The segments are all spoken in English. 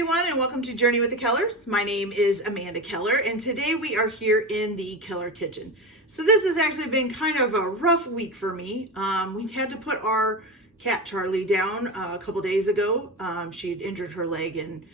everyone, and welcome to Journey with the Kellers. My name is Amanda Keller, and today we are here in the Keller kitchen. So this has actually been kind of a rough week for me. We had to put our cat Charlie down a couple days ago. She had injured her leg and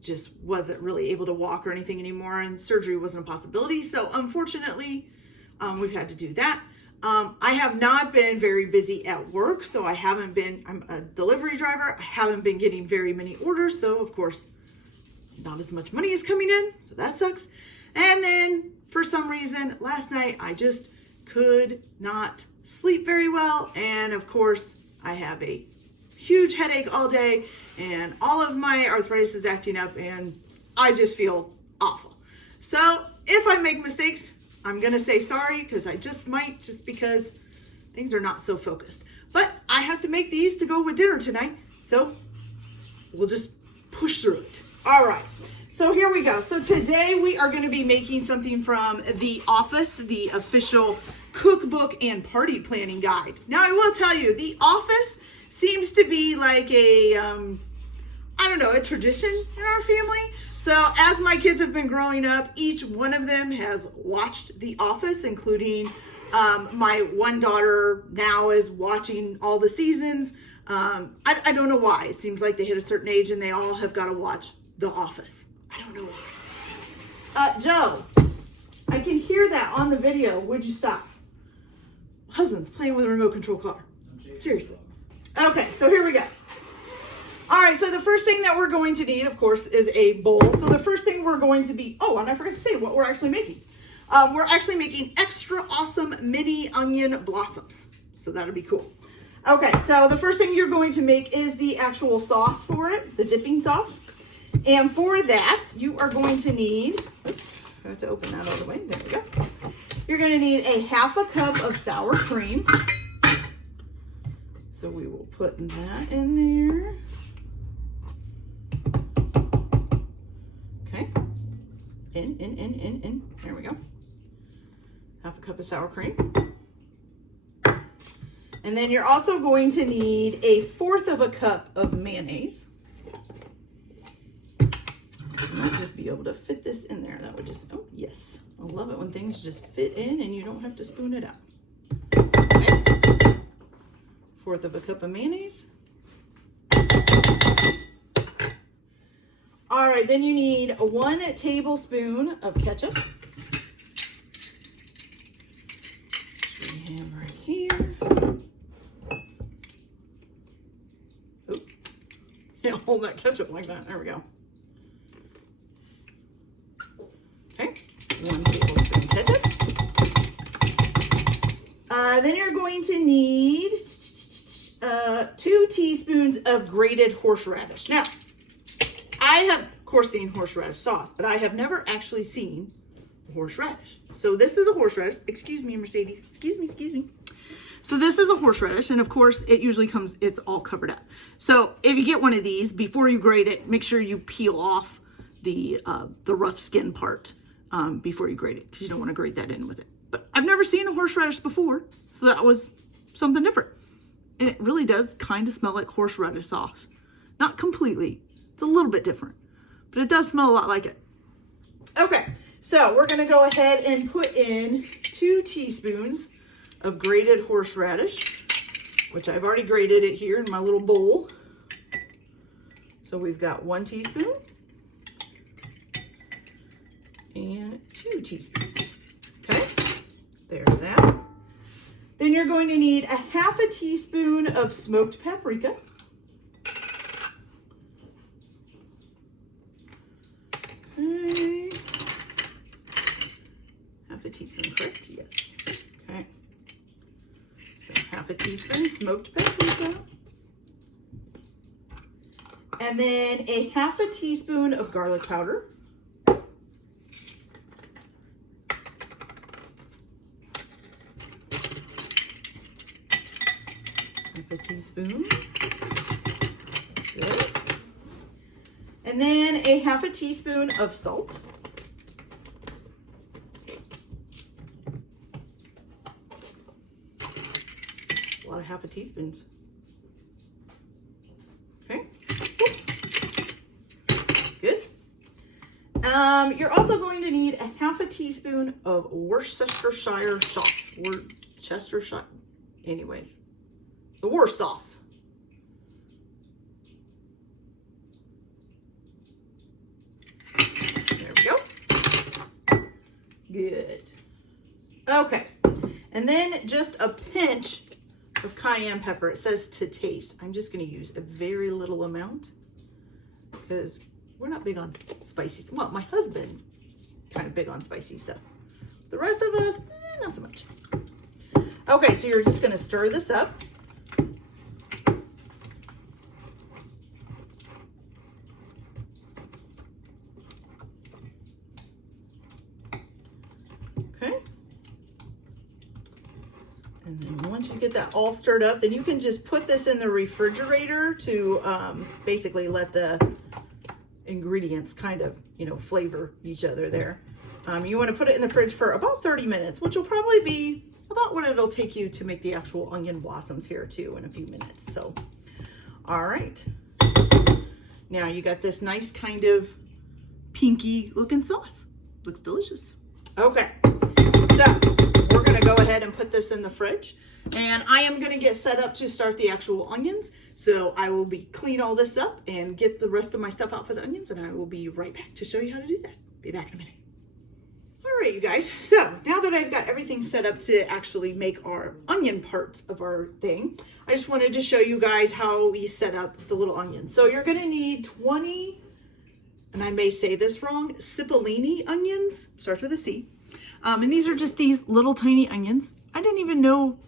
just wasn't really able to walk or anything anymore, and surgery wasn't a possibility. So unfortunately, we've had to do that. I have not been very busy at work, so I'm a delivery driver. I haven't been getting very many orders, so of course, not as much money is coming in, so that sucks. And then for some reason, last night, I just could not sleep very well. And of course, I have a huge headache all day and all of my arthritis is acting up and I just feel awful. So if I make mistakes, I'm going to say sorry because I just might, just because things are not so focused. But I have to make these to go with dinner tonight, so we'll just push through it. All right, so here we go. So today we are going to be making something from The Office, the official cookbook and party planning guide. Now, I will tell you, The Office seems to be like a, a tradition in our family. So as my kids have been growing up, each one of them has watched The Office, including my one daughter now is watching all the seasons. I don't know why. It seems like they hit a certain age and they all have got to watch The Office. I don't know why. Joe, I can hear that on the video. Would you stop? Husband's playing with a remote control car. Seriously. Okay, so here we go. All right, so the first thing that we're going to need, of course, is a bowl. So the first thing we're going to be, and I forgot to say what we're actually making. We're actually making extra awesome mini onion blossoms. So that'll be cool. Okay, so the first thing you're going to make is the actual sauce for it, the dipping sauce. And for that, you are going to need, I have to open that all the way. There we go. You're going to need a half a cup of sour cream. So we will put that in there. Okay, in. There we go. Half a cup of sour cream. And then you're also going to need 1/4 of a cup of mayonnaise. I might just be able to fit this in there. That would just, oh yes. I love it when things just fit in and you don't have to spoon it out. Okay. 1/4 of a cup of mayonnaise. All right, then you need 1 tablespoon of ketchup. We have right here. Oh, can't hold that ketchup like that. There we go. Okay, 1 tablespoon ketchup. Then you're going to need 2 teaspoons of grated horseradish. Now, I have, of course, seen horseradish sauce, but I have never actually seen horseradish. So this is a horseradish. Excuse me, Mercedes. Excuse me. So this is a horseradish, and of course, it usually comes, it's all covered up. So if you get one of these, before you grate it, make sure you peel off the rough skin part before you grate it, because you don't want to grate that in with it. But I've never seen a horseradish before, so that was something different. And it really does kind of smell like horseradish sauce. Not completely. It's a little bit different, but it does smell a lot like it. Okay, so we're gonna go ahead and put in 2 teaspoons of grated horseradish, which I've already grated it here in my little bowl. So we've got 1 teaspoon and 2 teaspoons. Okay, there's that. Then you're going to need 1/2 teaspoon of smoked paprika. Okay. 1/2 teaspoon, correct? Yes. Okay. So 1/2 teaspoon smoked paprika. And then 1/2 teaspoon of garlic powder. 1/2 teaspoon. Good. And then 1/2 teaspoon of salt. A lot of 1/2 teaspoons. Okay. You're also going to need a half a teaspoon of Worcestershire sauce. Worcestershire, anyways, the Worcester sauce. There we go. Good. Okay. And then just a pinch of cayenne pepper. It says to taste. I'm just going to use a very little amount because we're not big on spicy stuff. Well, my husband kind of big on spicy stuff. The rest of us, not so much. Okay, so you're just going to stir this up. Okay. And then once you get that all stirred up, then you can just put this in the refrigerator to basically let the ingredients kind of, flavor each other there. You want to put it in the fridge for about 30 minutes, which will probably be about what it'll take you to make the actual onion blossoms here too in a few minutes. So, all right. Now you got this nice kind of pinky looking sauce. Looks delicious. Okay, so we're gonna go ahead and put this in the fridge, and I am gonna get set up to start the actual onions. So I will clean all this up and get the rest of my stuff out for the onions, and I will be right back to show you how to do that. Be back in a minute. All right, you guys. So now that I've got everything set up to actually make our onion parts of our thing, I just wanted to show you guys how we set up the little onions. So you're gonna need 20, and I may say this wrong, cipollini onions, starts with a C. And these are just these little tiny onions. I didn't even know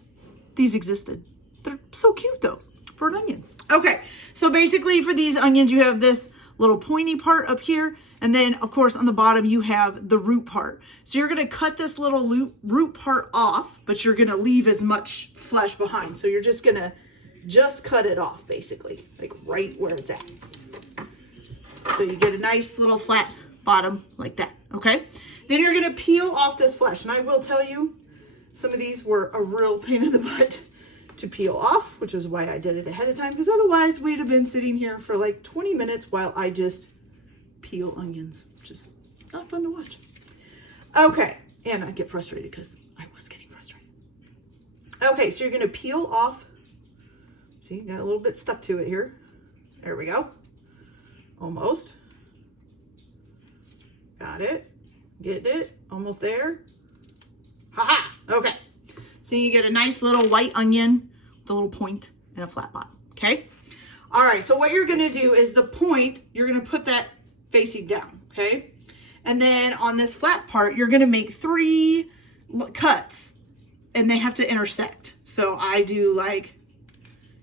these existed. They're so cute though, for an onion. Okay, so basically for these onions, you have this little pointy part up here, and then of course on the bottom you have the root part. So you're gonna cut this little root part off, but you're gonna leave as much flesh behind. So you're just gonna cut it off basically, like right where it's at. So you get a nice little flat bottom like that, okay? Then you're gonna peel off this flesh, and I will tell you, some of these were a real pain in the butt to peel off, which is why I did it ahead of time, because otherwise we'd have been sitting here for like 20 minutes while I just peel onions, which is not fun to watch. Okay, and I get frustrated because I was getting frustrated. Okay, so you're gonna peel off. See, got a little bit stuck to it here. There we go. Almost. Got it. Get it. Almost there. Haha. Okay. So you get a nice little white onion with a little point and a flat bottom. Okay. All right. So what you're going to do is the point, you're going to put that facing down. Okay. And then on this flat part, you're going to make 3 cuts, and they have to intersect. So I do like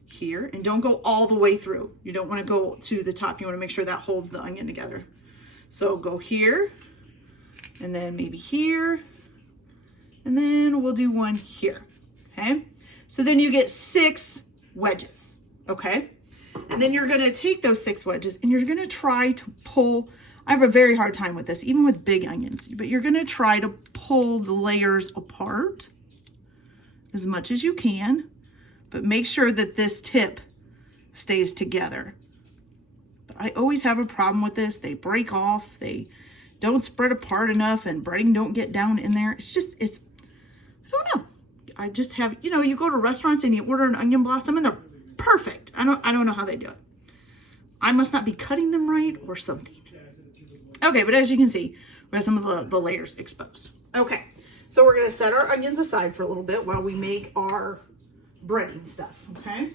here, and don't go all the way through. You don't want to go to the top. You want to make sure that holds the onion together. So go here, and then maybe here, and then we'll do one here. Okay, so then you get 6 wedges. Okay, and then you're going to take those 6 wedges, and you're going to try to pull. I have a very hard time with this, even with big onions, but you're going to try to pull the layers apart as much as you can. But make sure that this tip stays together. But I always have a problem with this. They break off. They don't spread apart enough, and breading don't get down in there. I don't know. I just have, you go to restaurants and you order an onion blossom and they're perfect. I don't know how they do it. I must not be cutting them right or something. Okay, but as you can see, we have some of the layers exposed. Okay, so we're gonna set our onions aside for a little bit while we make our breading stuff, okay?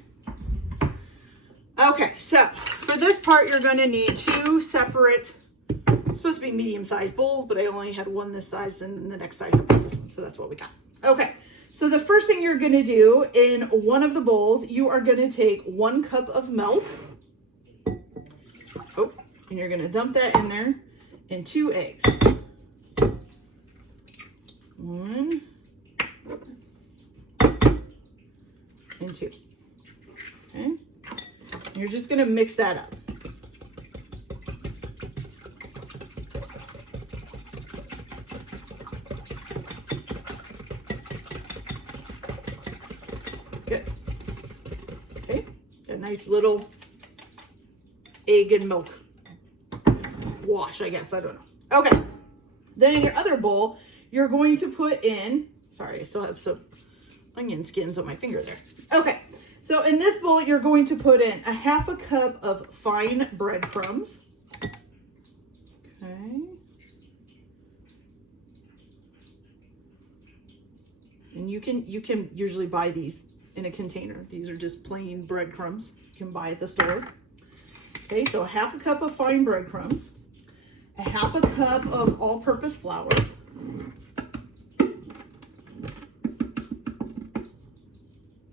Okay, so for this part, you're gonna need 2 separate, it's supposed to be medium-sized bowls, but I only had one this size, and the next size up is this one, so that's what we got. Okay, so the first thing you're gonna do in one of the bowls, you are gonna take 1 cup of milk. Oh, and you're gonna dump that in there, and 2 eggs. 1 and 2. Okay, you're just gonna mix that up. Good. Okay, got a nice little egg and milk wash, I guess. I don't know. Okay, then in your other bowl, you're going to put in, sorry, I still have some onion skins on my finger there. Okay, so in this bowl, you're going to put in a 1/2 cup of fine breadcrumbs. Okay. And you can usually buy these in a container. These are just plain breadcrumbs you can buy at the store. Okay, so a 1/2 cup of fine breadcrumbs, a 1/2 cup of all-purpose flour,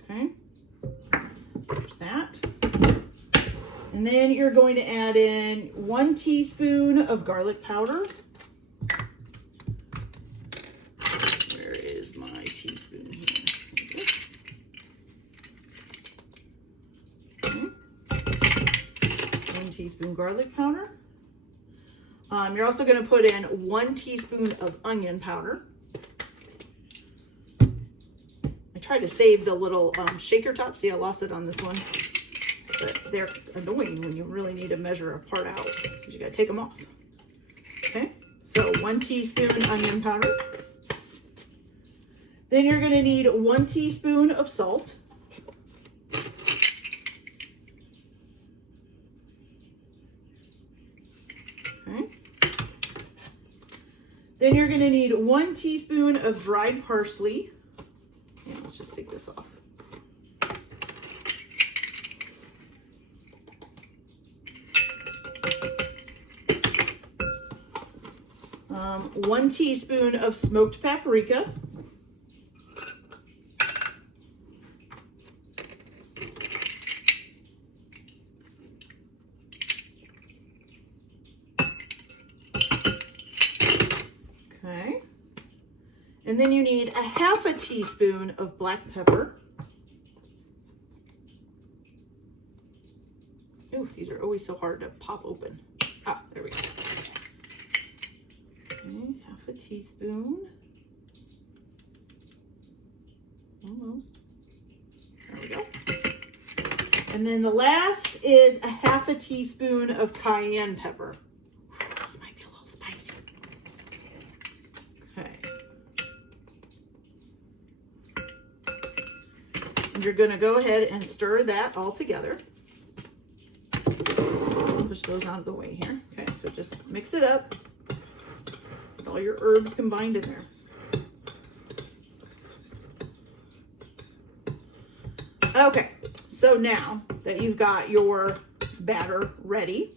okay, there's that. And then you're going to add in 1 teaspoon of garlic powder. Where is my teaspoon here? Okay. 1 teaspoon garlic powder. You're also going to put in 1 teaspoon of onion powder. I tried to save the little shaker top. See, I lost it on this one. But they're annoying when you really need to measure a part out because you got to take them off. Okay, so 1 teaspoon onion powder. Then you're going to need 1 teaspoon of salt. Okay. Then you're going to need 1 teaspoon of dried parsley. Yeah, let's just take this off. 1 teaspoon of smoked paprika. Okay. And then you need a 1/2 teaspoon of black pepper. Oh, these are always so hard to pop open. Ah, there we go. Okay, 1/2 teaspoon. Almost. There we go. And then the last is a 1/2 teaspoon of cayenne pepper. This might be a little spicy. Okay. And you're going to go ahead and stir that all together. Push those out of the way here. Okay, so just mix it up. Get all your herbs combined in there. Okay, so now that you've got your batter ready,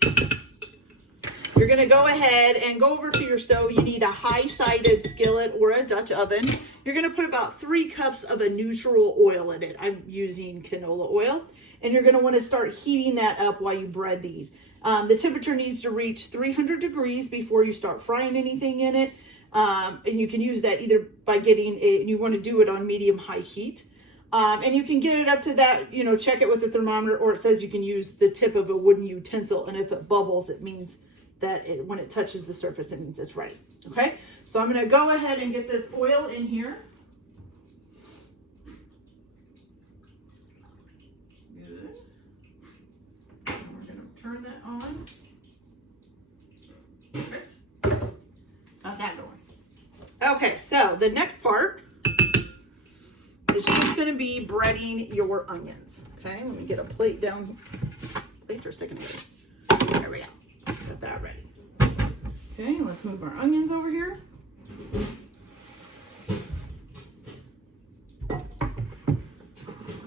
you're going to go ahead and go over to your stove. You need a high-sided skillet or a Dutch oven. You're going to put about 3 cups of a neutral oil in it. I'm using canola oil. And you're going to want to start heating that up while you bread these. The temperature needs to reach 300 degrees before you start frying anything in it. And you can use that either by getting it, and you want to do it on medium-high heat. And you can get it up to that, you know, check it with a thermometer, or it says you can use the tip of a wooden utensil. And if it bubbles, it means that when it touches the surface, it means it's ready. Okay, so I'm going to go ahead and get this oil in here. Good. And we're going to turn that on. Perfect. Got that going. Okay, so the next part is just going to be breading your onions. Okay, let me get a plate down. Plates are sticking together. There we go. Got that ready. Okay, let's move our onions over here.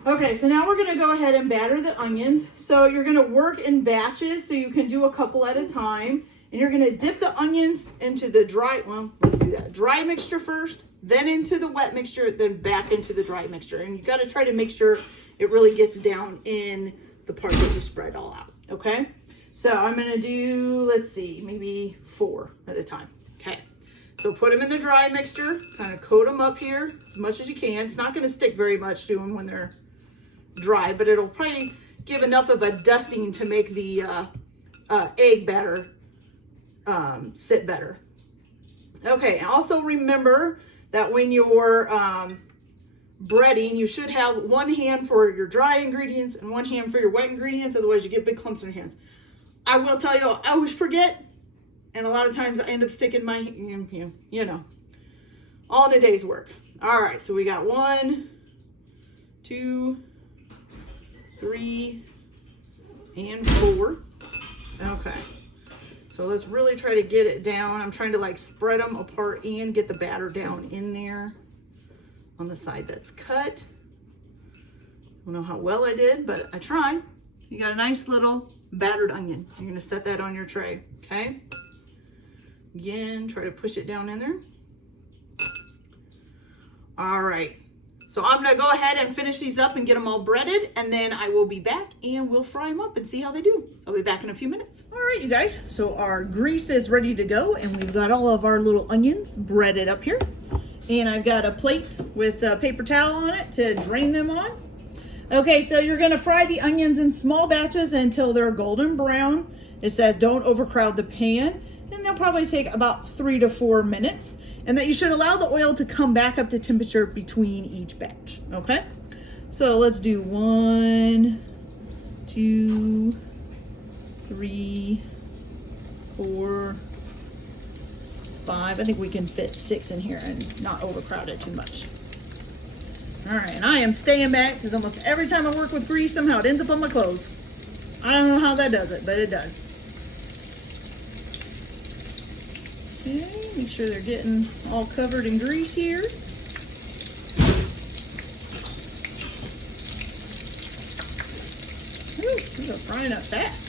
Okay, so now we're going to go ahead and batter the onions. So you're going to work in batches, so you can do a couple at a time. And you're going to dip the onions into the dry, well, let's do that. Dry mixture first, then into the wet mixture, then back into the dry mixture. And you got to try to make sure it really gets down in the part that you spread all out, okay? So I'm going to do, let's see, maybe 4 at a time. Okay. So put them in the dry mixture, kind of coat them up here as much as you can. It's not going to stick very much to them when they're dry, but it'll probably give enough of a dusting to make the egg batter sit better. Okay. Also remember that when you're breading, you should have one hand for your dry ingredients and one hand for your wet ingredients. Otherwise you get big clumps in your hands. I will tell you, I always forget, And a lot of times I end up sticking my, you know, all in a day's work. All right, so we got 1, 2, 3, and 4. Okay. So let's really try to get it down. I'm trying to like spread them apart and get the batter down in there on the side that's cut. I don't know how well I did, but I tried. You got a nice little battered onion. You're gonna set that on your tray, okay? Again, try to push it down in there. All right. So I'm gonna go ahead and finish these up and get them all breaded, and then I will be back and we'll fry them up and see how they do. So I'll be back in a few minutes. All right, you guys, so our grease is ready to go, and we've got all of our little onions breaded up here. And I've got a plate with a paper towel on it to drain them on. Okay, so you're gonna fry the onions in small batches until they're golden brown. It says don't overcrowd the pan, and they'll probably take about 3 to 4 minutes. And that you should allow the oil to come back up to temperature between each batch, okay? So let's do 1, 2, 3, 4, 5. I think we can fit 6 in here and not overcrowd it too much. All right, and I am staying back because almost every time I work with grease, somehow it ends up on my clothes. I don't know how that does it, but it does. Okay, make sure they're getting all covered in grease here. Ooh, these are frying up fast.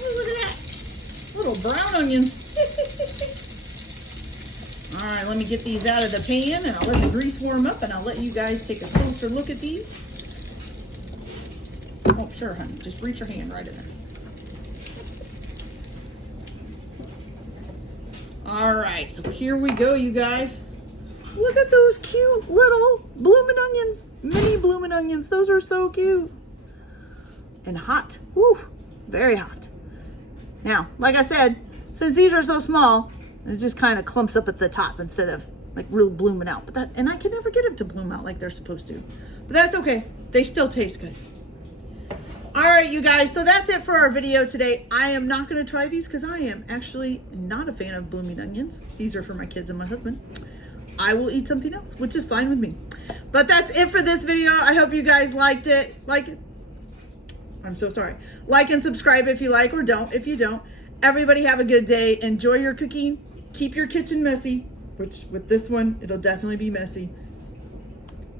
Ooh, look at that. Little brown onions. All right, let me get these out of the pan, and I'll let the grease warm up, and I'll let you guys take a closer look at these. Oh, sure, honey. Just reach your hand right in there. All right, so here we go, you guys. Look at those cute little blooming onions, mini blooming onions. Those are so cute and hot. Woo, very hot. Now, like I said, since these are so small, it just kind of clumps up at the top instead of like real blooming out. But and I can never get them to bloom out like they're supposed to. But that's okay. They still taste good. All right, you guys, so that's it for our video today. I am not going to try these because I am actually not a fan of blooming onions. These are for my kids and my husband. I will eat something else, which is fine with me. But that's it for this video. I hope you guys liked it. I'm so sorry. Like and subscribe if you like, or don't if you don't. Everybody have a good day. Enjoy your cooking. Keep your kitchen messy, which with this one, it'll definitely be messy.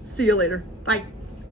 See you later. Bye.